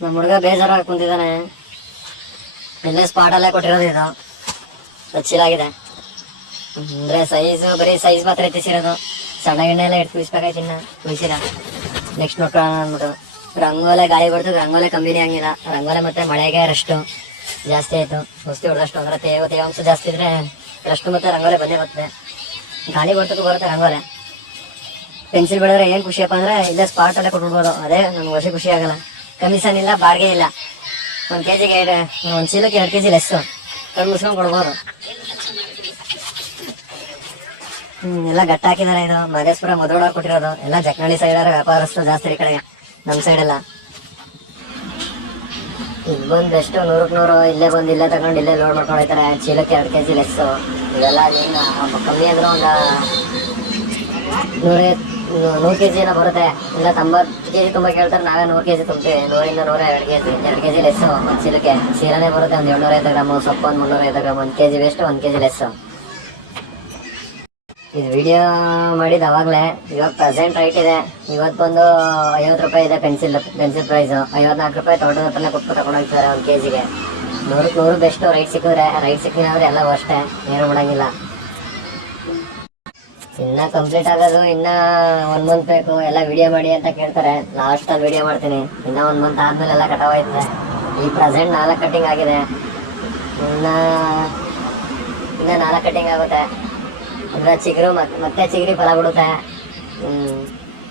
ನಮ್ಮ ಹುಡುಗ ಬೇಜಾರಾಗಿ ಕುಂತಿದ್ದಾನೆ ಎಲ್ಲೇ ಸ್ಪಾಟ್ ಅಲ್ಲೇ ಕೊಟ್ಟಿರೋದು ಇದು. ಹಚ್ಚಿಲಾಗಿದೆ ಅಂದ್ರೆ ಸೈಜ್ ಬರೀ ಸೈಜ್ ಮಾತ್ರ ಎತ್ತಿಸಿರೋದು ಸಣ್ಣ ಗಿಣ್ಣ ಎಲ್ಲ ಎಟ್ಟು ಕುಯಿಸ್ಬೇಕಾಯ್ತು ಇನ್ನ. ಕುಯಿಸಿಲ್ಲ ನೆಕ್ಸ್ಟ್ ನೋಡ್ಕೊಳ್ಳೋಣ ಅಂದ್ಬಿಟ್ಟು. ರಂಗೋಲೆ ಗಾಳಿ ಬಡ್ತು ರಂಗೋಲೆ ಕಮ್ಮಿನೇ ಆಗಿಲ್ಲ. ರಂಗೋಲೆ ಮತ್ತೆ ಮಳೆಗೆ ರಷ್ಟು ಜಾಸ್ತಿ ಆಯ್ತು. ಔಷಧಿ ಹೊಡೆದಷ್ಟು ಅಂದ್ರೆ ತೇವ, ತೇವಾಂಶ ಜಾಸ್ತಿ ಇದ್ರೆ ರಷ್ಟು ಮತ್ತೆ ರಂಗೋಲೆ ಬಂದೇ ಬರ್ತದೆ. ಗಾಳಿ ಬರ್ತಕ್ಕೂ ಬರುತ್ತೆ ರಂಗೋಲೆ ಪೆನ್ಸಿಲ್ ಬೆಳೆದ್ರೆ ಏನ್ ಖುಷಿಯಪ್ಪ ಅಂದ್ರೆ ಇಲ್ಲೇ ಸ್ಪಾಟ್ ಅಲ್ಲೇ ಕೊಟ್ಬಿಡ್ಬೋದು. ಅದೇ ನನ್ಗೆ ವರ್ಷ ಖುಷಿ ಆಗಲ್ಲ. ಕಮಿಷನ್ ಇಲ್ಲ ಬಾಡಿಗೆ ಇಲ್ಲ. ಒಂದ್ ಕೆಜಿಗೆ ಎರಡು ಒಂದ್ ಚೀಲಕ್ಕೆ ಎರಡು ಕೆಜಿ ಲೆಸ್ಸು ಕಣ್ಣು ಮುಚ್ಕೊಂಡ್ ಕೊಡ್ಬೋದು. ಹ್ಮ್, ಎಲ್ಲ ಗಟ್ಟ ಹಾಕಿದಾರೆ ಇದು. ಮಹದೇಶ್ಪುರ ಮಧುರ ಕೊಟ್ಟಿರೋದು. ಎಲ್ಲ ಜಕ್ನಳ್ಳಿ ಸೈಡ್ ವ್ಯಾಪಾರಸ್ಥರು ಜಾಸ್ತಿ ಈ ಕಡೆಗೆ. ನಮ್ ಸೈಡ್ ಎಲ್ಲ. ಇಲ್ಲಿ ಬಂದು ಎಷ್ಟು ನೂರಕ್ ನೂರು. ಇಲ್ಲೇ ಬಂದು ಇಲ್ಲೇ ತಗೊಂಡು ಇಲ್ಲೇ ಲೋಡ್ ಮಾಡ್ಕೊಂಡು ಹೋಗ್ತಾರೆ ಚೀಲಕ್ಕೆ ಎರಡು ಕೆಜಿ ಲೆಸ್ಸು ಇವೆಲ್ಲ ಏನು ಕಮ್ಮಿ ಅಂದ್ರೆ ಒಂದು ನೂರೈ ನೂರು ಕೆ ಏನೋ ಬರುತ್ತೆ. ಇಲ್ಲ ತೊಂಬತ್ತು ಕೆ ಜಿ ತುಂಬ ಕೇಳ್ತಾರೆ, ನಾವೇ ನೂರು ಕೆ ಜಿ ತುಂಬ್ತೀವಿ. ನೂರಿಂದ ನೂರ, ಎರಡು ಕೆ ಜಿ ಎರಡು ಕೆ ಜಿ ಲೆಸ್ಸು ಒಂದು ಚೀಲಕ್ಕೆ. ಚೀಲನೇ ಬರುತ್ತೆ, ಒಂದು ಏಳ್ನೂರ ಐದು ಗ್ರಾಮು ಸೊಪ್ಪು ಒಂದು ಮುನ್ನೂರ ಐದು ಗ್ರಾಮ್, ಒಂದು ಕೆ ಜಿ ವೇಸ್ಟ್ ಒಂದು ಕೆ ಜಿ ಲೆಸ್ಸು ಇದು ವಿಡಿಯೋ ಮಾಡಿದ್ದು ಅವಾಗಲೇ. ಇವಾಗ ಪ್ರೆಸೆಂಟ್ ರೈಟ್ ಇದೆ. ಇವತ್ತು ಬಂದು ಐವತ್ತು ರೂಪಾಯಿ ಇದೆ ಪೆನ್ಸಿಲ್ ಪೆನ್ಸಿಲ್ ಪ್ರೈಸು ಐವತ್ನಾಲ್ಕು ರೂಪಾಯಿ ತೋಟದ ಹತ್ರನೇ ಕೊಟ್ಟು ತಗೊಂಡು ಹೋಗ್ತಾರೆ ಒಂದು ಕೆ ಜಿಗೆ ನೂರಕ್ಕೆ ನೂರು ಬೆಸ್ಟು ರೈಟ್ ಸಿಕ್ಕಿದ್ರೆ ರೈಟ್ ಸಿಕ್ಕಿದ್ರೆ ಎಲ್ಲ ಅಷ್ಟೇ ಏನು ಮಾಡಂಗಿಲ್ಲ. ಇನ್ನ ಕಂಪ್ಲೀಟ್ ಆಗೋದು, ಇನ್ನ ಒನ್ ಮಂತ್ ಬೇಕು. ಎಲ್ಲ ವಿಡಿಯೋ ಮಾಡಿ ಅಂತ ಕೇಳ್ತಾರೆ. ಲಾಸ್ಟ್ ಅಲ್ಲಿ ವಿಡಿಯೋ ಮಾಡ್ತೀನಿ. ಇನ್ನ ಒನ್ ಮಂತ್ ಆದ್ಮೇಲೆ ಎಲ್ಲ ಕಟಾವ್ ಆಯ್ತದೆ. ಈ ಪ್ರೆಸೆಂಟ್ ನಾಲ್ಕು ಕಟ್ಟಿಂಗ್ ಆಗಿದೆ. ಇನ್ನ ಇನ್ನ ನಾಲ್ಕು ಕಟ್ಟಿಂಗ್ ಆಗುತ್ತೆ. ಅಂದ್ರೆ ಚಿಗುರು ಮತ್- ಮತ್ತೆ ಚಿಗುರಿ ಫಲ ಬಿಡುತ್ತೆ.